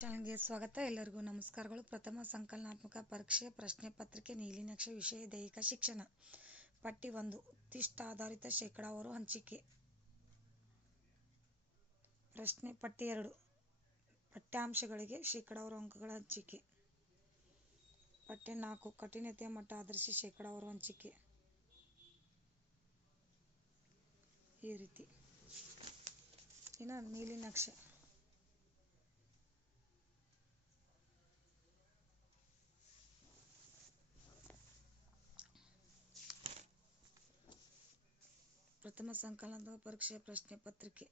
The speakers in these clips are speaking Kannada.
ಚಾನಲ್ಗೆ ಸ್ವಾಗತ. ಎಲ್ಲರಿಗೂ ನಮಸ್ಕಾರಗಳು. ಪ್ರಥಮ ಸಂಕಲನಾತ್ಮಕ ಪರೀಕ್ಷೆ, ಪ್ರಶ್ನೆ ಪತ್ರಿಕೆ ನೀಲಿನಕ್ಷೆ ವಿಷಯ, ದೈಹಿಕ ಶಿಕ್ಷಣ. ಪಟ್ಟಿ ಒಂದು. ಉತ್ತಿಷ್ಟಾಧಾರಿತ ಶೇಕಡಾವಾರು ಹಂಚಿಕೆ. ಪ್ರಶ್ನೆ ಪಟ್ಟಿ ಎರಡು. ಪಠ್ಯಾಂಶಗಳಿಗೆ ಶೇಕಡಾವಾರು ಅಂಕಗಳ ಹಂಚಿಕೆ. ಪಠ್ಯ ನಾಲ್ಕು. ಕಠಿಣತೆಯ ಮಟ್ಟ ಆಧರಿಸಿ ಶೇಕಡಾವಾರು ಹಂಚಿಕೆ. ಈ ರೀತಿ. ಇನ್ನು ನೀಲಿನಕ್ಷೆ ಪ್ರಥಮ ಸಂಕಲನದ ಪರೀಕ್ಷೆಯ ಪ್ರಶ್ನೆ ಪತ್ರಿಕೆ.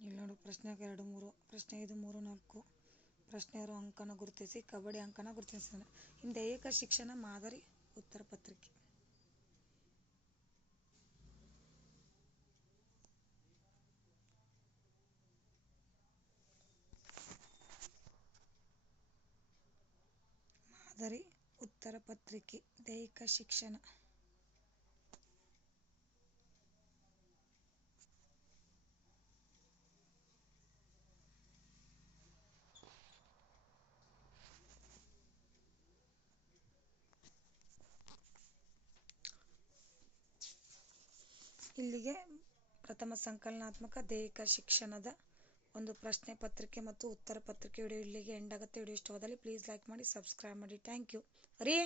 ಇಲ್ಲಿ ಪ್ರಶ್ನೆ ಎರಡು, ಮೂರು? ಪ್ರಶ್ನೆ ಐದು, ಮೂರು, ನಾಲ್ಕು. ಪ್ರಶ್ನೆ ಅಂಕನ ಗುರುತಿಸಿ, ಕಬಡ್ಡಿ ಅಂಕನ ಗುರುತಿಸಿದ ದೈಹಿಕ ಶಿಕ್ಷಣ ಮಾದರಿ ಉತ್ತರ ಪತ್ರಿಕೆ ಉತ್ತರ ಪತ್ರಿಕೆ ದೈಹಿಕ ಶಿಕ್ಷಣ. ಇಲ್ಲಿಗೆ ಪ್ರಥಮ ಸಂಕಲನಾತ್ಮಕ ದೈಹಿಕ ಶಿಕ್ಷಣದ ಒಂದು ಪ್ರಶ್ನೆ ಪತ್ರಿಕೆ ಮತ್ತು ಉತ್ತರ ಪತ್ರಿಕೆ ವಿಡಿಯೋ ಇಲ್ಲಿಗೆ ಎಂಡ್ ಆಗುತ್ತೆ. ವಿಡಿಯೋ ಇಷ್ಟವಾದಲ್ಲಿ ಪ್ಲೀಸ್ ಲೈಕ್ ಮಾಡಿ ಸಬ್ಸ್ಕ್ರೈಬ್ ಮಾಡಿ. ಥ್ಯಾಂಕ್ ಯು ರೀ